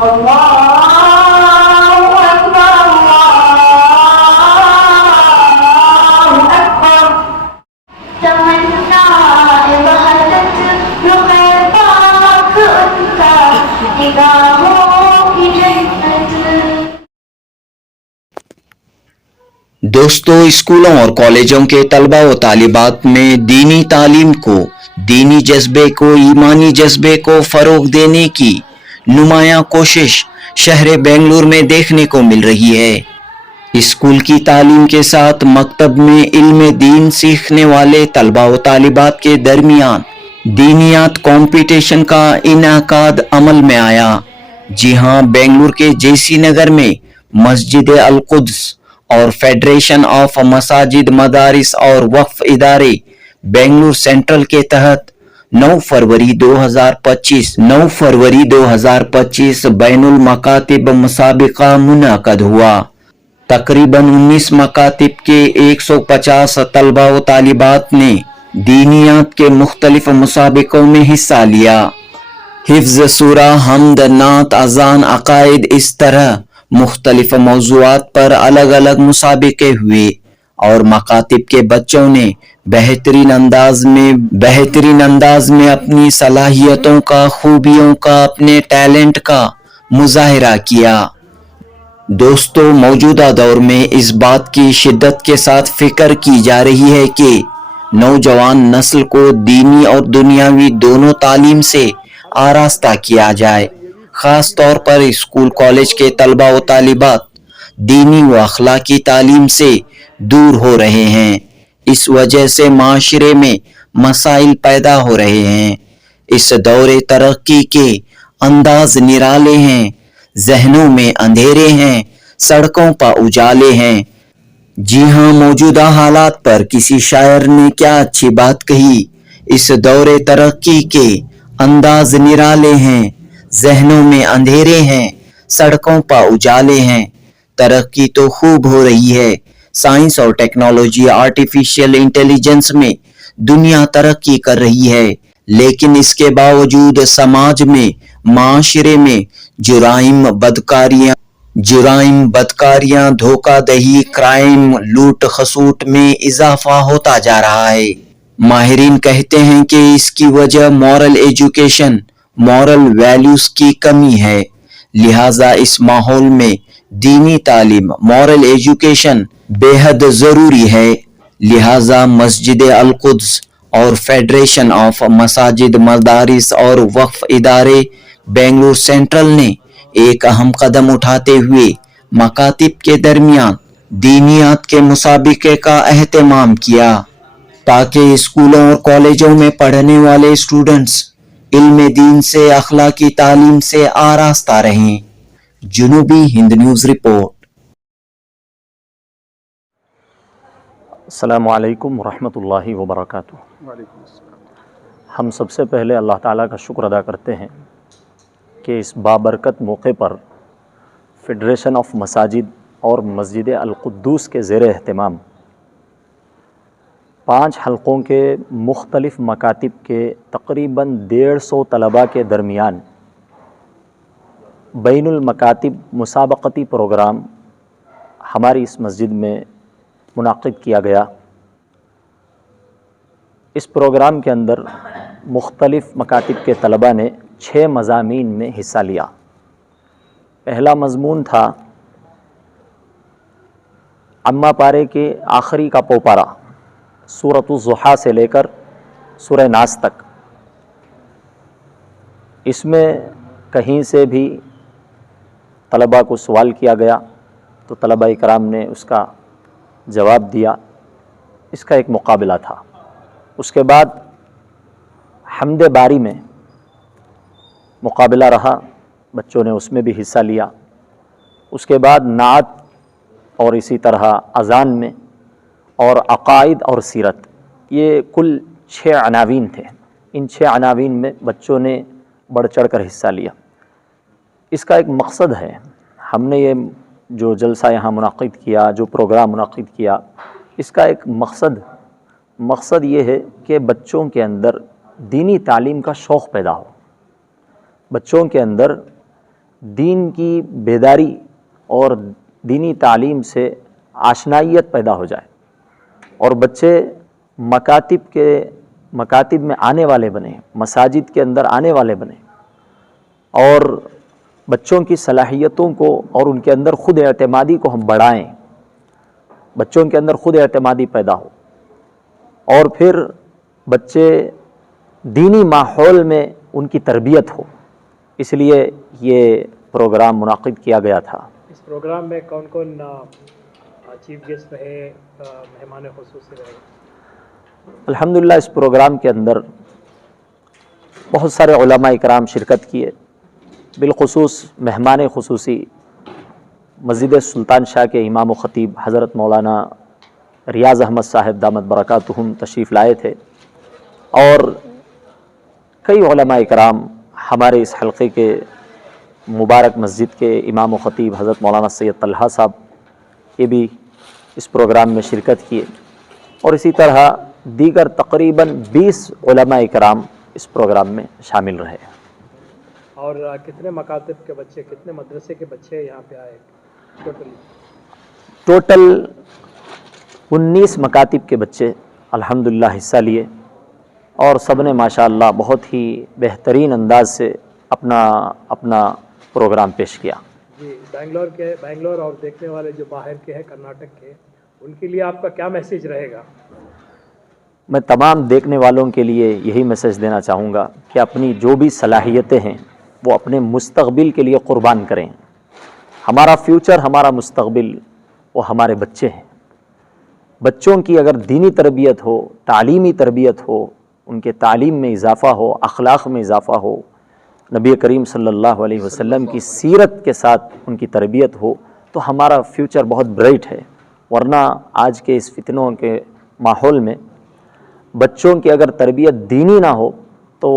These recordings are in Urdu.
الله أكبر الله أكبر تمنى إذا هدت رقيبك أنت نگاهوں کی جنت. دوستو، اسکولوں اور کالجوں کے طلبہ و طالبات میں دینی تعلیم کو، دینی جذبے کو، ایمانی جذبے کو فروغ دینے کی نمایاں کوشش شہر بنگلور میں دیکھنے کو مل رہی ہے۔ اسکول کی تعلیم کے ساتھ مکتب میں علم دین سیکھنے والے طلبہ و طالبات کے درمیان دینیات کمپٹیشن کا انعقاد عمل میں آیا۔ جی ہاں، بنگلور کے جے سی نگر میں مسجد القدس اور فیڈریشن آف مساجد، مدارس اور وقف ادارے بنگلور سینٹرل کے تحت 9 فروری 2025 بین المکاتب مسابقہ منعقد ہوا۔ تقریباً 19 مکاتب کے 150 طلبہ و طالبات نے دینیات کے مختلف مسابقوں میں حصہ لیا۔ حفظ سورہ، حمد، نعت، اذان، عقائد، اس طرح مختلف موضوعات پر الگ الگ مسابقے ہوئے اور مکاتب کے بچوں نے بہترین انداز میں اپنی صلاحیتوں کا، خوبیوں کا، اپنے ٹیلنٹ کا مظاہرہ کیا۔ دوستو، موجودہ دور میں اس بات کی شدت کے ساتھ فکر کی جا رہی ہے کہ نوجوان نسل کو دینی اور دنیاوی دونوں تعلیم سے آراستہ کیا جائے۔ خاص طور پر اسکول کالج کے طلبہ و طالبات دینی و اخلاقی تعلیم سے دور ہو رہے ہیں۔ اس وجہ سے معاشرے میں مسائل پیدا ہو رہے ہیں۔ اس دور ترقی کے انداز نرالے ہیں، ذہنوں میں اندھیرے ہیں، سڑکوں پر اجالے ہیں۔ جی ہاں، موجودہ حالات پر کسی شاعر نے کیا اچھی بات کہی، اس دور ترقی کے انداز نرالے ہیں، ذہنوں میں اندھیرے ہیں، سڑکوں پر اجالے ہیں۔ ترقی تو خوب ہو رہی ہے، سائنس اور ٹیکنالوجی، آرٹیفیشل انٹیلیجنس میں دنیا ترقی کر رہی ہے، لیکن اس کے باوجود سماج میں، معاشرے میں جرائم، بدکاریاں، دھوکہ دہی، کرائم، لوٹ خسوٹ میں اضافہ ہوتا جا رہا ہے۔ ماہرین کہتے ہیں کہ اس کی وجہ مورل ایجوکیشن، مورل ویلیوز کی کمی ہے۔ لہٰذا اس ماحول میں دینی تعلیم، مورل ایجوکیشن بے حد ضروری ہے۔ لہٰذا مسجد القدس اور فیڈریشن آف مساجد، مدارس اور وقف ادارے بنگلور سینٹرل نے ایک اہم قدم اٹھاتے ہوئے مکاتب کے درمیان دینیات کے مسابقے کا اہتمام کیا، تاکہ اسکولوں اور کالجوں میں پڑھنے والے اسٹوڈنٹس علم دین سے، اخلاقی تعلیم سے آراستہ رہیں۔ جنوبی ہند نیوز رپورٹ۔ السلام علیکم ورحمۃ اللہ وبرکاتہ۔ ہم سب سے پہلے اللہ تعالیٰ کا شکر ادا کرتے ہیں کہ اس بابرکت موقع پر فیڈریشن آف مساجد اور مسجد القدوس کے زیر اہتمام 5 حلقوں کے مختلف مکاتب کے تقریباً 150 طلباء کے درمیان بین المکاتب مسابقتی پروگرام ہماری اس مسجد میں منعقد کیا گیا۔ اس پروگرام کے اندر مختلف مکاتب کے طلباء نے 6 مضامین میں حصہ لیا۔ پہلا مضمون تھا عامہ پارے کے آخری کا پوپارا، سورۃ الضحیٰ سے لے کر سورہ ناس تک۔ اس میں کہیں سے بھی طلباء کو سوال کیا گیا تو طلباء کرام نے اس کا جواب دیا۔ اس کا ایک مقابلہ تھا۔ اس کے بعد حمد باری میں مقابلہ رہا، بچوں نے اس میں بھی حصہ لیا۔ اس کے بعد نعت اور اسی طرح اذان میں اور عقائد اور سیرت، یہ کل 6 عناوین تھے۔ ان 6 عناوین میں بچوں نے بڑھ چڑھ کر حصہ لیا۔ اس کا ایک مقصد ہے، ہم نے یہ جو جلسہ یہاں منعقد کیا، جو پروگرام منعقد کیا، اس کا ایک مقصد یہ ہے کہ بچوں کے اندر دینی تعلیم کا شوق پیدا ہو، بچوں کے اندر دین کی بیداری اور دینی تعلیم سے آشنائیت پیدا ہو جائے اور بچے مکاتب میں آنے والے بنیں، مساجد کے اندر آنے والے بنیں، اور بچوں کی صلاحیتوں کو اور ان کے اندر خود اعتمادی کو ہم بڑھائیں، بچوں کے اندر خود اعتمادی پیدا ہو، اور پھر بچے دینی ماحول میں ان کی تربیت ہو۔ اس لیے یہ پروگرام منعقد کیا گیا تھا۔ اس پروگرام میں کون کون چیف گیسٹ رہے، مہمان خصوصی رہے؟ الحمدللہ اس پروگرام کے اندر بہت سارے علماء اکرام شرکت کیے، بالخصوص مہمان خصوصی مسجد سلطان شاہ کے امام و خطیب حضرت مولانا ریاض احمد صاحب دامت برکاتہم تشریف لائے تھے، اور کئی علماء اکرام ہمارے اس حلقے کے مبارک مسجد کے امام و خطیب حضرت مولانا سید طلحہ صاحب یہ بھی اس پروگرام میں شرکت کیے، اور اسی طرح دیگر تقریباً 20 علماء اکرام اس پروگرام میں شامل رہے۔ اور کتنے مکاتب کے بچے، کتنے مدرسے کے بچے یہاں پہ آئے ٹوٹل 19 مکاتب کے بچے الحمدللہ حصہ لیے، اور سب نے ماشاءاللہ بہت ہی بہترین انداز سے اپنا پروگرام پیش کیا۔ جی، بنگلور اور دیکھنے والے جو باہر کے ہیں کرناٹک کے، ان کے لیے آپ کا کیا میسیج رہے گا؟ میں تمام دیکھنے والوں کے لیے یہی میسیج دینا چاہوں گا کہ اپنی جو بھی صلاحیتیں ہیں وہ اپنے مستقبل کے لیے قربان کریں۔ ہمارا فیوچر، ہمارا مستقبل وہ ہمارے بچے ہیں۔ بچوں کی اگر دینی تربیت ہو، تعلیمی تربیت ہو، ان کے تعلیم میں اضافہ ہو، اخلاق میں اضافہ ہو، نبی کریم صلی اللہ علیہ وسلم کی سیرت کے ساتھ ان کی تربیت ہو، تو ہمارا فیوچر بہت برائٹ ہے۔ ورنہ آج کے اس فتنوں کے ماحول میں بچوں کی اگر تربیت دینی نہ ہو تو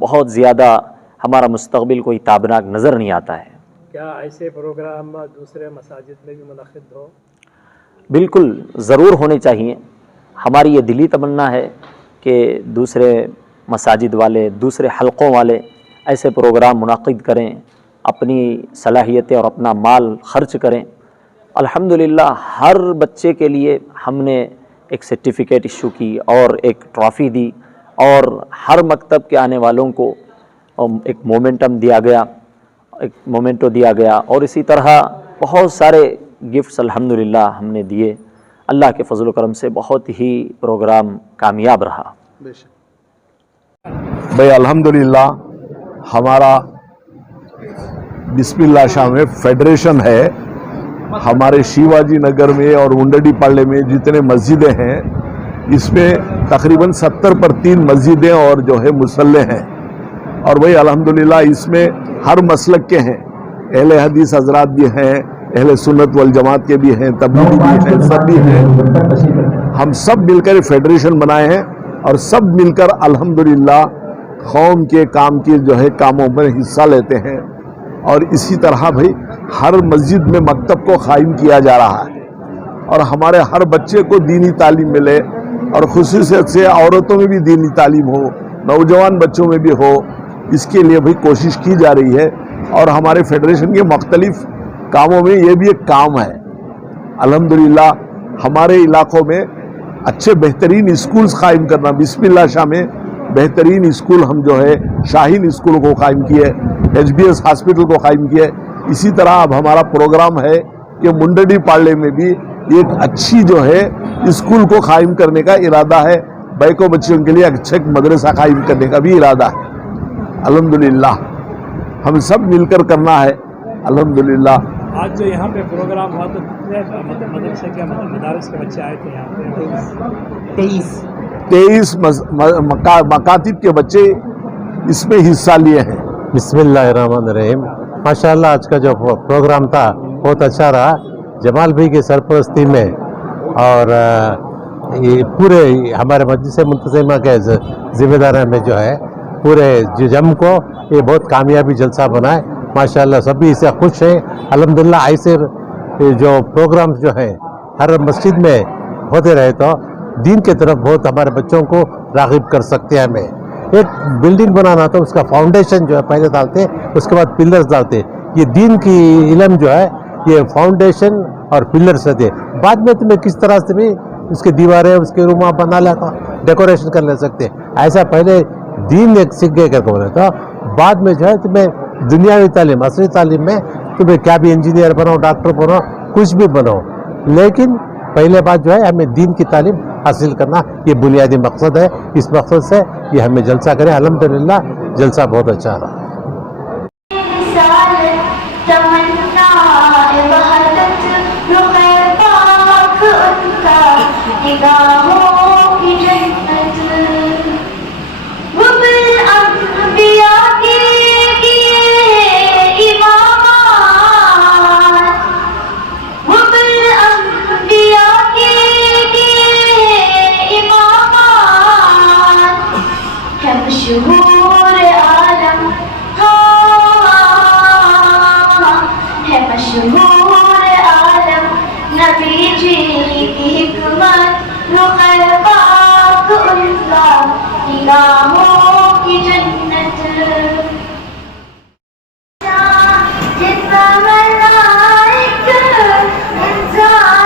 بہت زیادہ ہمارا مستقبل کوئی تابناک نظر نہیں آتا ہے۔ کیا ایسے پروگرام دوسرے مساجد میں بھی منعقد ہو؟ بالکل ضرور ہونے چاہیے۔ ہماری یہ دلی تمنا ہے کہ دوسرے مساجد والے، دوسرے حلقوں والے ایسے پروگرام منعقد کریں، اپنی صلاحیتیں اور اپنا مال خرچ کریں۔ الحمدللہ ہر بچے کے لیے ہم نے ایک سرٹیفکیٹ ایشو کی اور ایک ٹرافی دی، اور ہر مکتب کے آنے والوں کو ایک مومنٹو دیا گیا، اور اسی طرح بہت سارے گفٹس الحمدللہ ہم نے دیے۔ اللہ کے فضل و کرم سے بہت ہی پروگرام کامیاب رہا۔ بھائی الحمدللہ ہمارا بسم اللہ شاہ میں فیڈریشن ہے، ہمارے شیواجی نگر میں اور ونڈڈی پاڑے میں جتنے مسجدیں ہیں اس میں تقریباً 70 پر 3 مسجدیں اور جو ہے مصلے ہیں، اور وہی الحمدللہ اس میں ہر مسلک کے ہیں، اہل حدیث حضرات بھی ہیں، اہل سنت والجماعت کے بھی ہیں، تبلیغی بھی ہیں، سب بھی ہیں۔ ہم سب مل کر فیڈریشن بنائے ہیں اور سب مل کر الحمدللہ قوم کے کام کی جو ہے کاموں میں حصہ لیتے ہیں، اور اسی طرح بھائی ہر مسجد میں مکتب کو قائم کیا جا رہا ہے، اور ہمارے ہر بچے کو دینی تعلیم ملے، اور خصوصیت سے عورتوں میں بھی دینی تعلیم ہو، نوجوان بچوں میں بھی ہو، اس کے لیے بھائی کوشش کی جا رہی ہے، اور ہمارے فیڈریشن کے مختلف کاموں میں یہ بھی ایک کام ہے۔ الحمدللہ ہمارے علاقوں میں اچھے بہترین اسکولز قائم کرنا، بسم اللہ شاہ میں بہترین اسکول ہم جو ہے شاہین اسکول کو قائم کیے، ایچ بی ایس ہاسپٹل کو قائم کیے۔ اسی طرح اب ہمارا پروگرام ہے کہ منڈڈی پاڑے میں بھی ایک اچھی جو ہے اسکول کو قائم کرنے کا ارادہ ہے، بیکو بچوں کے لیے اچھا مدرسہ قائم کرنے کا بھی ارادہ ہے۔ الحمدللہ ہم سب مل کر کرنا ہے۔ الحمدللہ آج جو یہاں پہ پروگرام ہوا تو کتنے مدرسے کے مدارس کے بچے آئے تھے یہاں پہ؟ 23 مکاتب کے بچے اس میں حصہ لیے ہیں۔ بسم اللہ الرحمن الرحیم۔ ماشاءاللہ آج کا جو پروگرام تھا بہت اچھا رہا، جمال بھائی کی سرپرستی میں، اور یہ پورے ہمارے مجلس منتظمہ کے ذمہ داروں میں جو ہے پورے جم کو یہ بہت کامیابی جلسہ بنا ہے۔ ماشاءاللہ سبھی اس سے خوش ہیں۔ الحمدللہ ایسے جو پروگرام جو ہیں ہر مسجد میں ہوتے رہے تو دین کے طرف بہت ہمارے بچوں کو راغب کر سکتے ہیں۔ ہمیں ایک بلڈنگ بنانا تو اس کا فاؤنڈیشن جو ہے پہلے ڈالتے، اس کے بعد پلرز ڈالتے، یہ دین کی علم جو ہے یہ فاؤنڈیشن اور پلرس ہوتے ہیں. بعد میں تمہیں کس طرح سے بھی اس کے دیواریں اس کے روم آپ بنا لیتا ڈیکوریشن کر لے سکتے. ایسا پہلے دین ایک سکے کا بول رہا تھا. بعد میں جو ہے تمہیں دنیاوی تعلیم عصری تعلیم میں تمہیں کیا بھی انجینئر بنو ڈاکٹر بنو کچھ بھی بنو, لیکن پہلے بات جو ہے ہمیں دین کی تعلیم حاصل کرنا یہ بنیادی مقصد ہے. اس مقصد سے یہ ہمیں جلسہ کرے. الحمدللہ جلسہ بہت اچھا رہا. تمنا وحدت رخ پاک ان کا نگاہوں کی جنت وہ بالانبیاء کے امامات وہ بالانبیاء کے امامات ہے مشہور عالم مشہور عالم نبی جی کی حکمت رخ پاک ان کا نگاہوں کی جنت جتنا ملائک انسان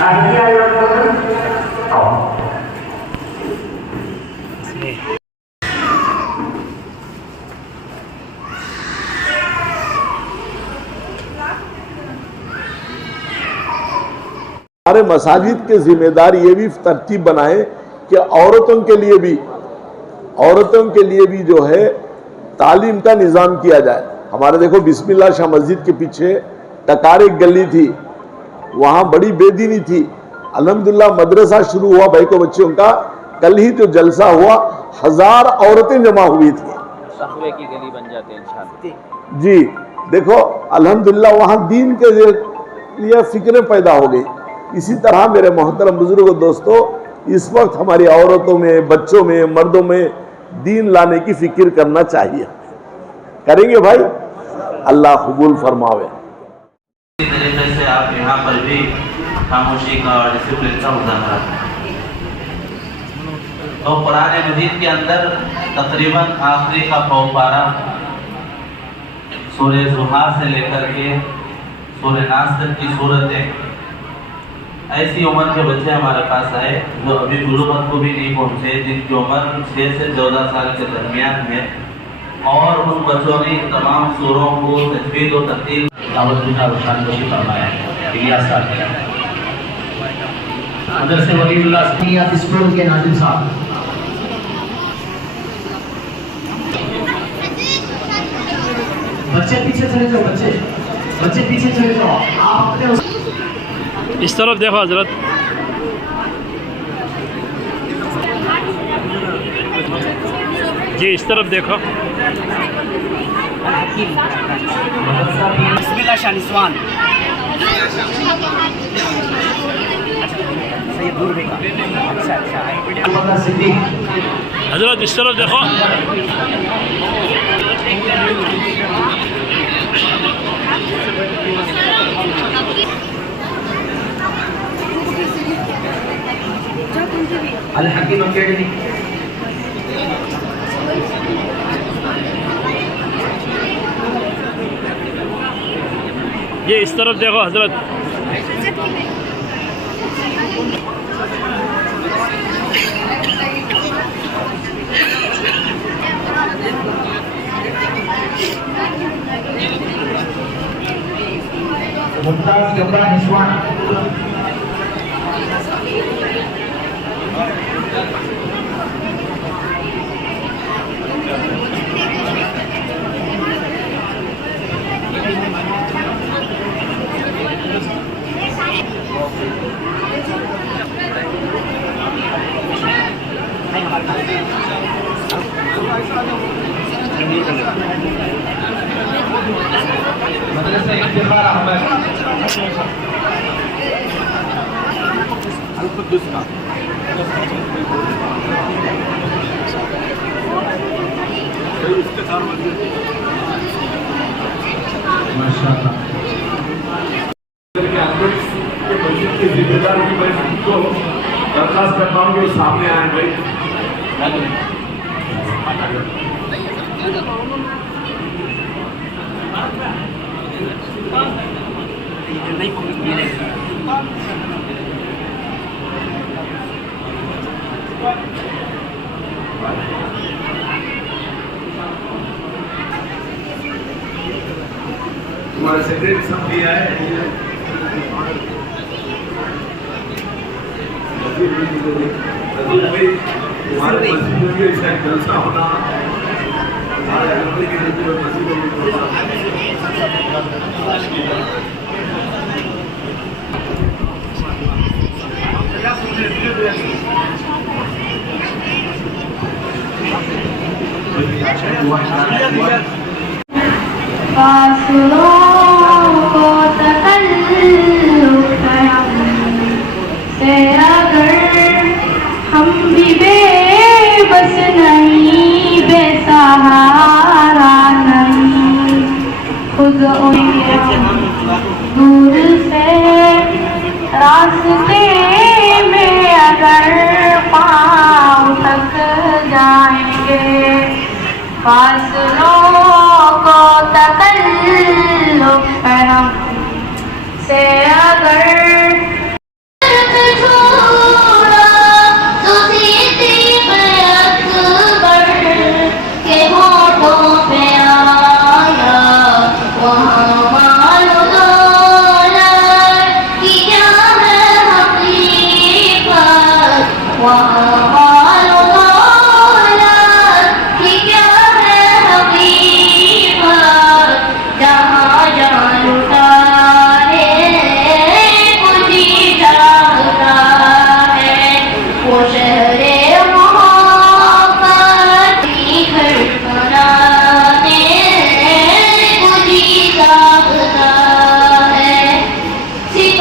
ہمارے مساجد کے ذمہ دار یہ بھی ترتیب بنائے کہ عورتوں کے لیے بھی جو ہے تعلیم کا نظام کیا جائے. ہمارے دیکھو بسم اللہ شاہ مسجد کے پیچھے ٹکار ایک گلی تھی, وہاں بڑی بے دینی تھی. الحمدللہ مدرسہ شروع ہوا بھائی کو بچوں کا. کل ہی جو جلسہ ہوا 1000 عورتیں جمع ہوئی تھی. تقوی کی گلی بن جاتے ہیں انشاءاللہ. جی دیکھو الحمدللہ وہاں دین کے لیے فکریں پیدا ہو گئی. اسی طرح میرے محترم بزرگوں دوستو, اس وقت ہماری عورتوں میں, بچوں میں, مردوں میں دین لانے کی فکر کرنا چاہیے. کریں گے بھائی؟ اللہ قبول فرماوے. اسی طریقے سے آپ یہاں پر بھی خاموشی کا اور ڈسپلن کا مظاہرہ کریں. تو قرآن مجید کے اندر تقریباً آخری کا پارہ سورہ زحا سے لے کر کے سورہ ناس تک کی صورتیں, ایسی عمر کے بچے ہمارے پاس آئے جو ابھی بلوغت کو بھی نہیں پہنچے, جن کی عمر 6 سے 14 سال کے درمیان ہے, اور ان بچوں نے تمام سوروں کو تجوید و ترتیل دعوت دینا روشان بشی فرمایا ہے. الیاس صاحب مدرسے ولی اللہ سنیات اسکول کے ناظم صاحب. بچے پیچھے چلے جاؤ, بچے پیچھے چلے جاؤ. آپ اپنے اس طرف دیکھو حضرت. جی اس طرف دیکھو. بسم اللہ شاہ نسوان. حضرت اس طرف دیکھو. الحکیم اکیڈمی. یہ اس طرف دیکھو حضرت. ممتاز کمرہ نسوان. مدرسہ افتخار احمد. درخواست کرتا ہوں کہ وہ سامنے آئیں بھائی. تمہارا سیکریٹری سب دیا ہے. جلسہ ہونا فاصلوں کو تکلف ہے ہم سے اگر ہم بھی بے بس نہیں, بے سہارا نہیں, خود دور سے راستے میں اگر پاؤں تک جائیں گے, فاصلوں کو تکلف ہے ہم سے اگر